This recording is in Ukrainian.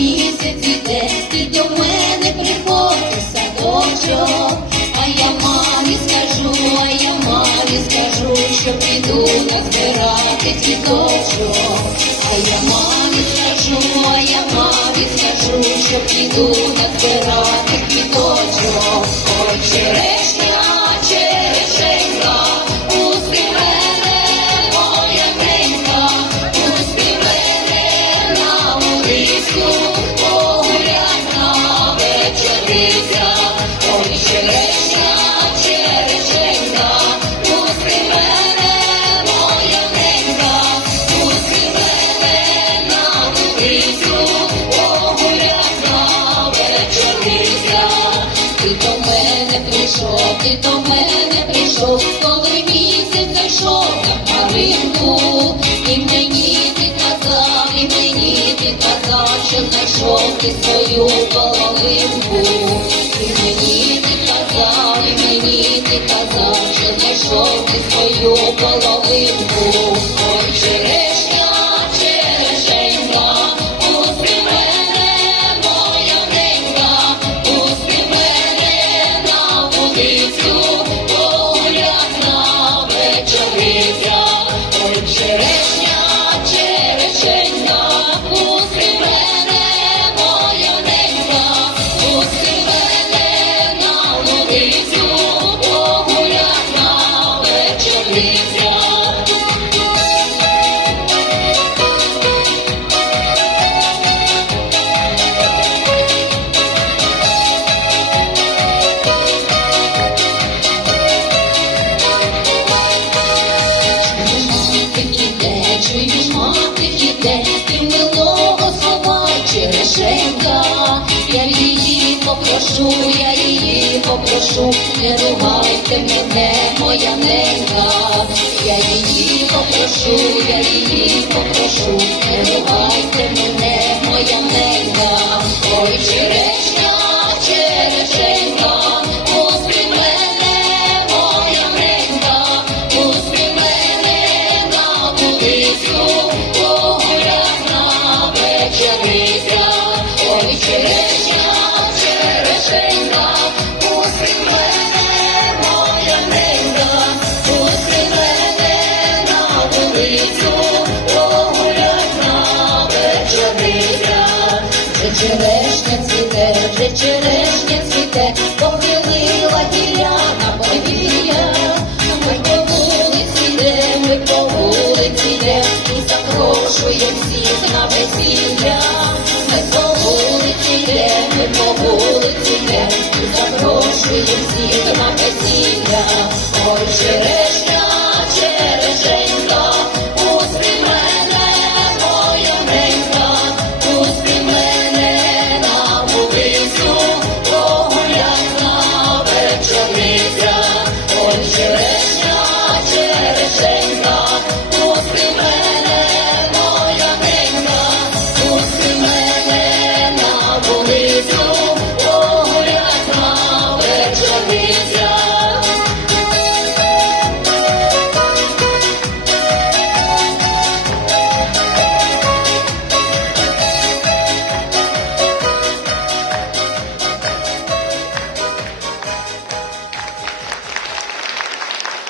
Місяць піде, ти до мене приходь у садочок, а я мамі скажу, а я мамі скажу, що піду назбирати квіточок, а я мамі скажу, а я мамі скажу, що піду назбирати квіточок, хоч черешня. Прийшов, ти до мене прийшов, коли місяць зайшов на хмаринку, і мені ти казав, і мені ти казав, що знайшов ти свою половинку, і мені ти казав, і мені ти казав, що знайшов ти свою половинку, ой, милого слова черешенька. Я її попрошу, я її попрошу, не ругайте мене, моя ненька. Я її попрошу, я її попрошу, не ругайте мене, черешня цвіте, вже черешня цвіте, похилила діляна повія. Ми по вулиці йдем, ми по вулиці йдем, і запрошуєм всіх на весілля. Ми по вулиці йдем, ми по вулиці йдем, і запрошуєм всіх на весілля.